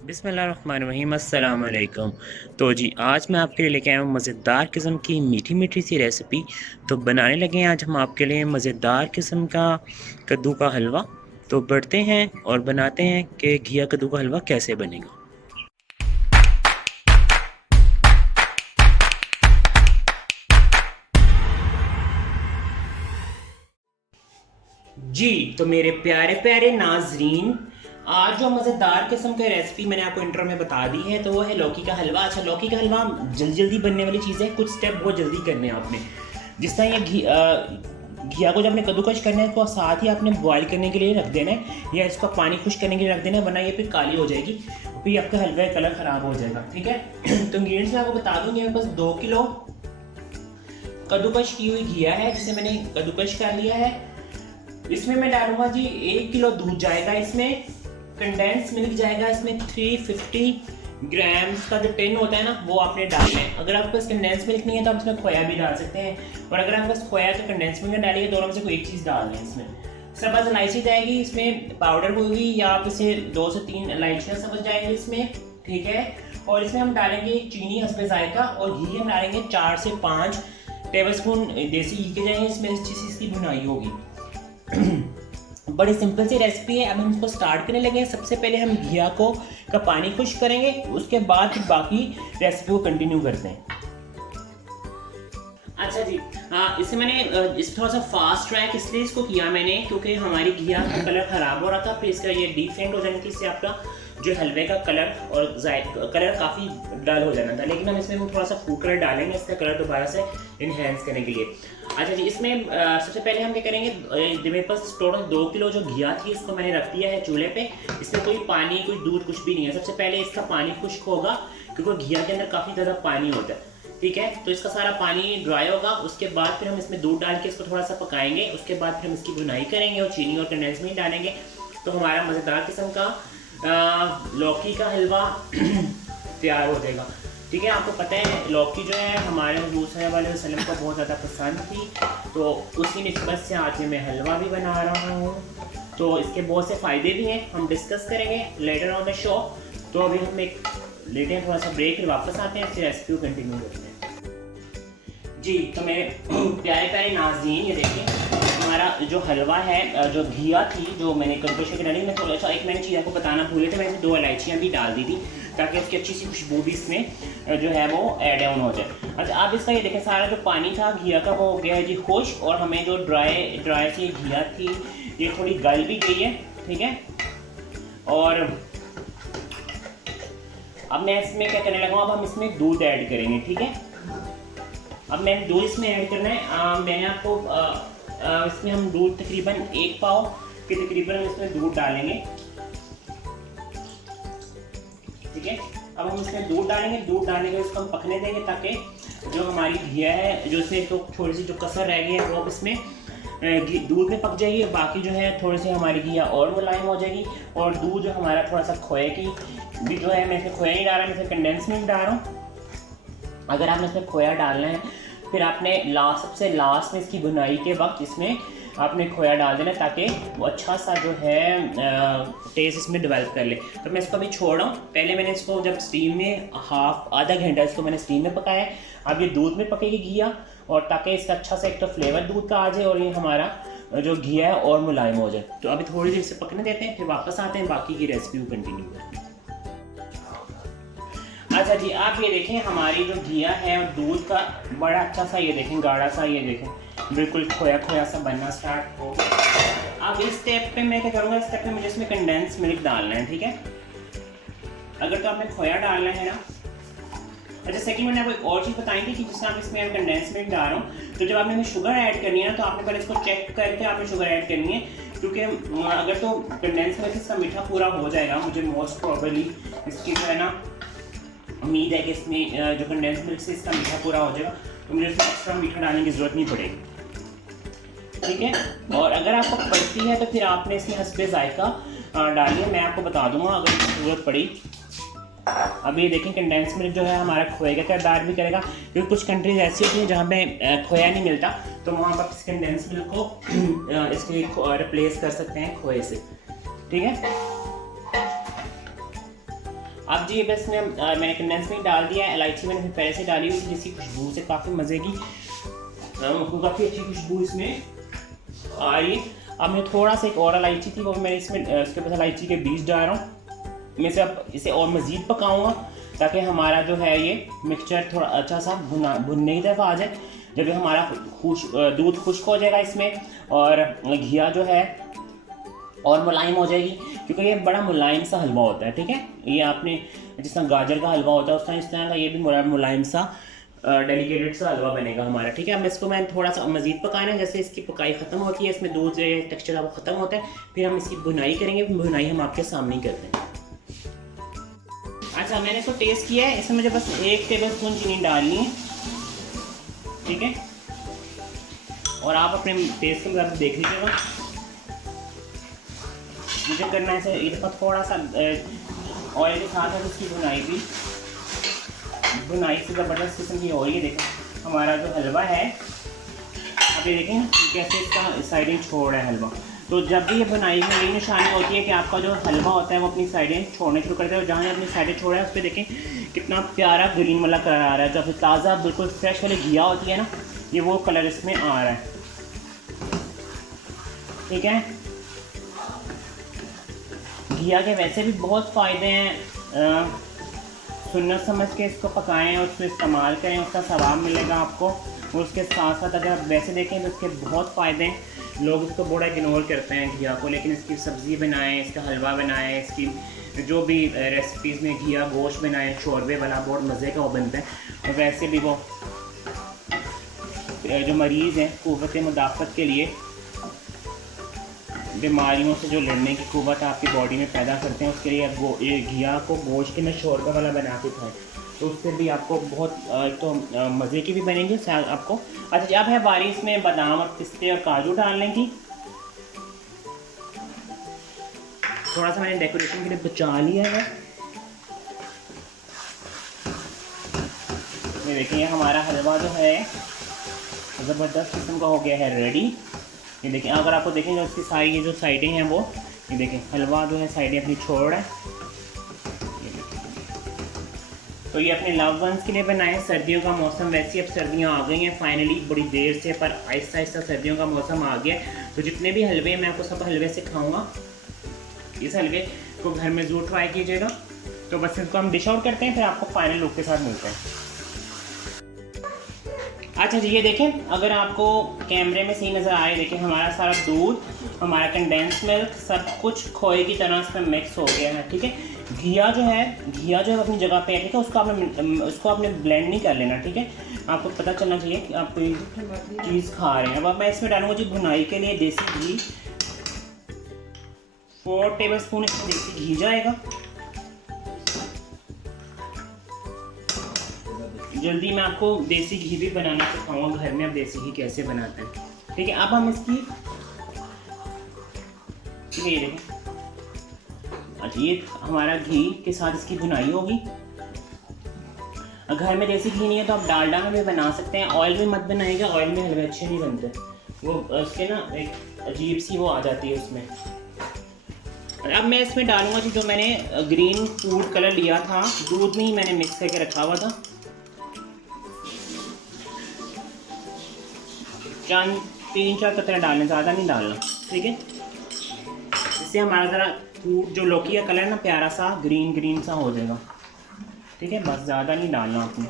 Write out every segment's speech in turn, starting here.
बिस्मिल्लाहिर्रहमानिर्रहीम अस्सलाम वालेकुम। तो जी आज मैं आपके लिए लेके आया हूँ मज़ेदार किस्म की मीठी मीठी सी रेसिपी। तो बनाने लगे हैं आज हम आपके लिए मज़ेदार किस्म का कद्दू का हलवा। तो बढ़ते हैं और बनाते हैं कि घिया कद्दू का हलवा कैसे बनेगा। जी तो मेरे प्यारे प्यारे नाजरीन, आज जो मज़ेदार किस्म की रेसिपी मैंने आपको इंट्रो में बता दी है तो वो है लौकी का हलवा। अच्छा, लौकी का हलवा जल्दी जल्दी बनने वाली चीज़ है, कुछ स्टेप बहुत जल्दी करने हैं आपने। जिस तरह ये घिया को जब आपने कद्दूकश करना है तो साथ ही आपने बॉईल करने के लिए रख देना है या इसका पानी खुश करने के लिए रख देना है, वरना ये फिर काली हो जाएगी, फिर आपका हलवा का कलर ख़राब हो जाएगा। ठीक है तो इंग्रीडियंट्स मैं आपको बता दूंगी। मेरे पास 2 किलो कद्दूकश की हुई घिया है जिसे मैंने कद्दूकश कर लिया है। इसमें मैं डालूंगा जी 1 किलो दूध जाएगा, इसमें कंडेंस मिल्क जाएगा, इसमें 350 ग्राम्स का जो टिन होता है ना वो आपने डालना है। अगर आपके पास कंडेंस मिल्क नहीं है तो आप इसमें खोया भी डाल सकते हैं, और अगर आपके पास खोया तो कंडेंस मिल्क डालिए, दोनों में से कोई एक चीज़ डाल दें। इसमें सब्ज़ इलायची जाएगी, इसमें पाउडर होगी या आप इसे 2 से 3 इलायचियाँ सब्ज़ जाएंगी इसमें। ठीक है, और इसमें हम डालेंगे चीनी हस्बे जायका, और घी हम डालेंगे 4 से 5 टेबल स्पून देसी घी के जाएंगे। इसमें इस चीज़ की भुनाई होगी। बड़ी सिंपल सी रेसिपी है। अब हम इसको स्टार्ट करने लगे। सबसे पहले हम घिया को का पानी खुश करेंगे, उसके बाद बाकी रेसिपी को कंटिन्यू करते हैं। अच्छा जी, इसे मैंने इस थोड़ा सा फास्ट ट्रैक इसलिए इसको किया मैंने क्योंकि हमारी घिया का कलर ख़राब हो रहा था, फिर इसका ये डिफेंड हो जाने की इससे आपका जो हलवे का कलर और कलर काफ़ी डल हो जाना था, लेकिन हम इसमें थोड़ा सा फूड कलर डालेंगे इसका कलर दोबारा से इन्हेंस करने के लिए। अच्छा जी, इसमें सबसे पहले हम क्या करेंगे, मेरे पास टोटल 2 किलो जो घिया थी इसको मैंने रख दिया है चूल्हे पे। इसमें कोई पानी कोई दूध कुछ भी नहीं है। सबसे पहले इसका पानी खुश्क होगा क्योंकि घिया के अंदर काफ़ी ज़्यादा पानी होता है। ठीक है, तो इसका सारा पानी ड्राई होगा, उसके बाद फिर हम इसमें दूध डाल के इसको थोड़ा सा पकाएंगे, उसके बाद फिर हम इसकी भुनाई करेंगे और चीनी और कंडेंस मिल्क डालेंगे। तो हमारा मज़ेदार किस्म का लौकी का हलवा तैयार हो जाएगा। ठीक है, आपको पता है लौकी जो है हमारे हजूर सल्लल्लाहु अलैहि वसल्लम को बहुत ज़्यादा पसंद थी, तो उसी निस्बत से आज मैं हलवा भी बना रहा हूँ। तो इसके बहुत से फ़ायदे भी हैं, हम डिस्कस करेंगे लेटर ऑन द शो। तो अभी हम एक लेते हैं थोड़ा सा ब्रेक, फिर वापस आते हैं, फिर रेसिपी को कंटिन्यू करते हैं। जी तो मेरे प्यारे प्यारे नाज़रीन, ये देखिए हमारा जो हलवा है, जो घिया थी जो मैंने कद्दूकश के डाली, मैं थोड़ा सा एक मैंने चीज़ आपको बताना भूले थे, मैंने 2 इलायचियाँ भी डाल दी थी ताकि उसकी अच्छी सी खुशबू भी इसमें जो है वो ऐड ऑन हो जाए। अच्छा, आप इसका ये देखें सारा जो पानी था घिया का वो हो गया है जी खुश, और हमें जो ड्राई सी घिया थी ये थोड़ी गल भी गई है। ठीक है, और अब मैं इसमें क्या करने लगा हूँ, अब हम इसमें दूध ऐड करेंगे। ठीक है, अब मैंने दूध इसमें ऐड करना है। मैंने आपको इसमें हम दूध तकरीबन 1 पाव के तकरीबन हम इसमें दूध डालेंगे। ठीक है, अब हम इसमें दूध डालेंगे, दूध डालने के बाद इसको हम पकने देंगे ताकि जो हमारी घिया है जो इसमें तो थोड़ी सी जो कसर रह गई है वो इसमें दूध में पक जाएगी, और बाकी जो है थोड़ी सी हमारी घिया और मुलायम हो जाएगी। और दूध जो हमारा थोड़ा सा खोए की भी जो है, मैं इसमें खोया नहीं डाल रहा, मैं इसमें कंडेंस मिल्क डाल रहा हूँ। अगर आपने इसमें खोया डालना है फिर आपने सबसे लास्ट में इसकी भुनाई के वक्त इसमें आपने खोया डाल देना ताकि वो अच्छा सा जो है टेस्ट इसमें डेवलप कर ले। तो मैं इसको अभी छोड़ रहा हूँ। पहले मैंने इसको जब स्टीम में आधा घंटा इसको मैंने स्टीम में पकाया, अब ये दूध में पकेगी घिया, और ताकि इसका अच्छा सा एक तो फ्लेवर दूध का आ जाए और ये हमारा जो घिया है और मुलायम हो जाए। तो अभी थोड़ी देर इसे पकने देते हैं, फिर वापस आते हैं बाकी की रेसिपी को कंटिन्यू करते हैं। अच्छा जी, आप ये देखें हमारी जो घिया है और दूध का बड़ा अच्छा सा ये देखें गाढ़ा सा, ये देखें बिल्कुल खोया खोया सा बनना स्टार्ट हो। अब इस स्टेप पे मैं क्या करूँगा, इस स्टेप पे मुझे इसमें कंडेंस मिल्क डालना है। ठीक है, अगर तो आपने खोया डालना है ना। अच्छा, सेकंड मैंने आपको एक और चीज़ बताई थी कि जिस आप इसमें कंडेंस मिल्क डाल रहा हूँ तो जब आपने शुगर ऐड करनी है ना तो आपने पहले इसको चेक करके आपने शुगर ऐड करनी है, क्योंकि अगर तो कंडेंस मिल्क इसका मीठा पूरा हो जाएगा, मुझे मोस्ट प्रॉबली इसकी जो है ना उम्मीद है कि इसमें जो कंडेंस मिल्क से इसका मीठा पूरा हो जाएगा, तो मुझे इसमें एक्स्ट्रा मीठा डालने की ज़रूरत नहीं पड़ेगी। ठीक है, और अगर आपको पड़ती है तो फिर आपने इसमें हस्बे जायका डालिए, मैं आपको बता दूंगा अगर ज़रूरत पड़ी। अब ये देखें कंडेंस मिल्क जो है हमारा खोए का किरदार भी करेगा, क्योंकि कुछ कंट्रीज ऐसी होती हैं जहाँ पे खोया नहीं मिलता, तो वहाँ पर इस कंडेंस मिल्क को इसके रिप्लेस कर सकते हैं खोए से। ठीक है, अब जी बस मैंने कंडेंस मिल्क डाल दिया है। इलायची मैंने फिर पहले से डाली हुई थी, जिसकी खुशबू से काफ़ी मज़े की काफ़ी अच्छी खुशबू इसमें आ रही है। अब मैं थोड़ा सा एक और इलायची थी वो मैंने इसमें उसके बाद इलायची के बीज डाल रहा हूँ। मैं से अब इसे और मज़ीद पकाऊँगा ताकि हमारा जो है ये मिक्सचर थोड़ा अच्छा सा भुनने की तरफ आ जाए। जब ये हमारा दूध खुश्क हो जाएगा इसमें और घिया जो है और मुलायम हो जाएगी, क्योंकि ये बड़ा मुलायम सा हलवा होता है। ठीक है, ये आपने जिस तरह गाजर का हलवा होता है उस तरह इस तरह का ये भी मुलायम सा डेलिकेटेड सा हलवा बनेगा हमारा। ठीक है, अब इसको मैं थोड़ा सा मज़ीद पकाना है। जैसे इसकी पकाई ख़त्म होती है, इसमें दूध जो टेक्सचर है वो ख़त्म होता है, फिर हम इसकी भुनाई करेंगे। भुनाई हम आपके सामने ही करते हैं। अच्छा, मैंने इसको टेस्ट किया है, इसमें मुझे बस 1 टेबल स्पून चीनी डालनी है। ठीक है, और आप अपने टेस्ट के मुताबिक देख लीजिएगा। मुझे करना है एक दफ़ा थोड़ा सा ऑयल के साथ है इसकी भुनाई से ज़बरदस्त किस्म की हो रही है। देखें हमारा जो हलवा है, आप ये देखें कैसे इसका साइडें छोड़ रहा है हलवा। तो जब भी ये बुनाई में यही निशानी होती है कि आपका जो हलवा होता है वो अपनी साइडें छोड़ने शुरू करता है। और जहाँ अपनी साइडें छोड़ा है उस पर देखें कितना प्यारा ग्रीन वाला कलर आ रहा है। जब ताज़ा बिल्कुल फ्रेश वाली घिया होती है ना, ये वो कलर इसमें आ रहा है। ठीक है, घिया के वैसे भी बहुत फ़ायदे हैं। सुन्नत समझ के इसको पकाएं और उसको इस्तेमाल करें, उसका सवाब मिलेगा आपको। और उसके साथ साथ अगर आप वैसे देखें तो इसके बहुत फ़ायदे हैं। लोग इसको बड़ा इग्नोर करते हैं घिया को, लेकिन इसकी सब्ज़ी बनाएं, इसका हलवा बनाएं, इसकी जो भी रेसिपीज़ में घिया गोश्त बनाएं, शोरबे वाला बहुत मज़े का वो बनता है। और वैसे भी वो जो मरीज़ हैं क़ुव्वत मुदाफ़त के लिए, बीमारियों से जो लड़ने की क़ुव्वत आपकी बॉडी में पैदा करते हैं, उसके लिए ये घिया को गोश्त के में शोरबा वाला बना के खाएँ, तो उससे भी आपको बहुत तो मज़े की भी बनेंगे आपको। अच्छा, अब है बारी इसमें बादाम और पिस्ते और काजू डालने की। थोड़ा सा मैंने डेकोरेशन के लिए बचा लिया है। ये देखिए हमारा हलवा जो है ज़बरदस्त किस्म का हो गया है रेडी। ये देखिए, अगर आपको देखेंगे उसकी सारी ये जो साइडें हैं वो, ये देखिए हलवा जो है साइडें अपनी छोड़ है। तो ये अपने लव वंस के लिए बनाएं। सर्दियों का मौसम, वैसे अब सर्दियाँ आ गई हैं फाइनली, बड़ी देर से, पर आहिस्ता आहिस्ता सर्दियों का मौसम आ गया। तो जितने भी हलवे मैं आपको सब हलवे सिखाऊंगा, इस हलवे को घर में ज़रूर ट्राई कीजिएगा। तो बस इसको हम डिश आउट करते हैं, फिर आपको फाइनल लुक के साथ मिलते हैं। अच्छा जी, ये देखें, अगर आपको कैमरे में सही नज़र आए, देखें हमारा सारा दूध, हमारा कंडेंस मिल्क सब कुछ खोए की तरह इसमें मिक्स हो गया है। ठीक है, घिया जो है अपनी जगह पे है। ठीक है, उसको आपने ब्लेंड नहीं कर लेना। ठीक है, आपको पता चलना चाहिए कि आप कोई चीज़ खा रहे हैं। अब मैं इसमें डालूंगा जी भुनाई के लिए देसी घी। 4 टेबल स्पून इसमें देसी घी जाएगा। जल्दी मैं आपको देसी घी भी बनाना सिखाऊंगा घर में, आप देसी घी कैसे बनाते हैं। ठीक है, अब हम इसकी, ठीक है, ये देखें, अच्छा ये हमारा घी के साथ इसकी भुनाई होगी। घर में देसी घी नहीं है तो आप डालडा में भी बना सकते हैं। ऑयल में मत बनाइएगा, ऑयल में हलवे अच्छे नहीं बनते, वो उसके ना एक अजीब सी वो आ जाती है उसमें। अब मैं इसमें डालूंगा जी जो मैंने ग्रीन फूड कलर लिया था, दूध में ही मैंने मिक्स करके रखा हुआ था। 3-4 कतरे डालने, ज़्यादा नहीं डालना। ठीक है, इससे हमारा ज़रा फूड जो लौकी का कलर ना प्यारा सा ग्रीन सा हो जाएगा। ठीक है, बस ज़्यादा नहीं डालना आपने।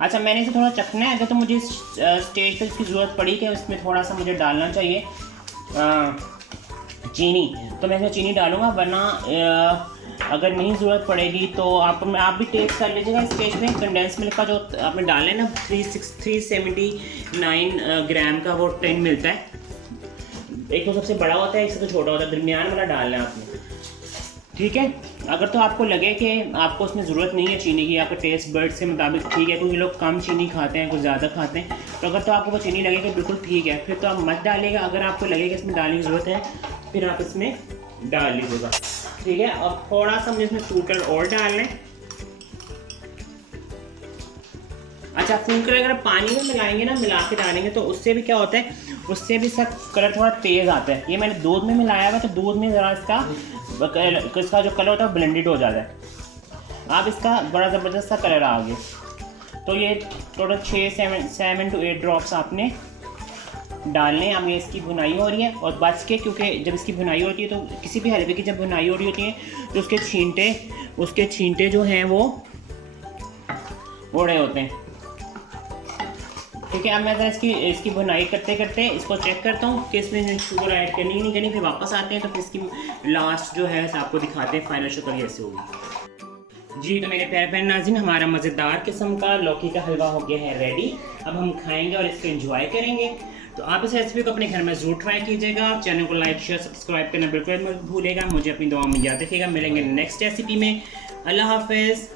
अच्छा, मैंने इसे थोड़ा चखना है। अगर तो मुझे स्टेज पर इसकी ज़रूरत पड़ी कि इसमें थोड़ा सा मुझे डालना चाहिए चीनी, तो मैं इसमें चीनी डालूँगा, वरना अगर नहीं ज़रूरत पड़ेगी तो आप भी टेस्ट कर लीजिएगा। स्टेज में कंडेंस मिल्क का जो आपने डालना है ना 379 ग्राम का वो टिन मिलता है। एक तो सबसे बड़ा होता है, एक सबसे छोटा होता है, दरमियान वाला डालना है आपने। ठीक है, अगर तो आपको लगे कि आपको उसमें ज़रूरत नहीं है चीनी की, आपके टेस्ट बर्ड से मुताबिक ठीक है, क्योंकि लोग कम चीनी खाते हैं, कुछ ज़्यादा खाते हैं, तो अगर तो आपको वो चीनी लगे कि बिल्कुल ठीक है, फिर तो आप मत डालिएगा। अगर आपको लगे कि इसमें डालने की ज़रूरत है, फिर आप इसमें डाल लीजिएगा। ठीक है, और थोड़ा सा मुझे इसमें फूड कलर और डालना है। अच्छा, फूड कलर अगर पानी में मिलाएंगे ना, मिला के डालेंगे तो उससे भी क्या होता है, उससे भी इसका कलर थोड़ा तेज़ आता है। ये मैंने दूध में मिलाया हुआ तो दूध में ज़रा इसका जो कलर होता है वो ब्लेंडेड हो जाता है। अब इसका बड़ा ज़बरदस्त सा कलर आ गया। तो ये टोटल 7 to 8 ड्रॉप्स आपने डालने। अब ये इसकी बुनाई हो रही है और बच के, क्योंकि जब इसकी बुनाई होती है तो किसी भी हलवे की जब बुनाई हो रही होती है तो उसके छींटे जो हैं वो उड़े होते हैं। ठीक है, अब मैं इसकी बुनाई करते करते इसको चेक करता हूँ कि इसमें शुगर ऐड करनी नहीं करनी। फिर वापस आते हैं तो फिर इसकी लास्ट जो है आपको दिखाते हैं फाइनल शुगर कैसे होगी। जी, तो मेरे प्यारे प्यारे नाज़रीन, हमारा मज़ेदार किस्म का लौकी का हलवा हो गया है रेडी। अब हम खाएंगे और इसको एंजॉय करेंगे। तो आप इस रेसिपी को अपने घर में ज़रूर ट्राई कीजिएगा। चैनल को लाइक शेयर सब्सक्राइब करना बिल्कुल मत भूलिएगा। मुझे अपनी दुआ में याद रखिएगा। मिलेंगे नेक्स्ट रेसिपी में। अल्लाह हाफ़िज़।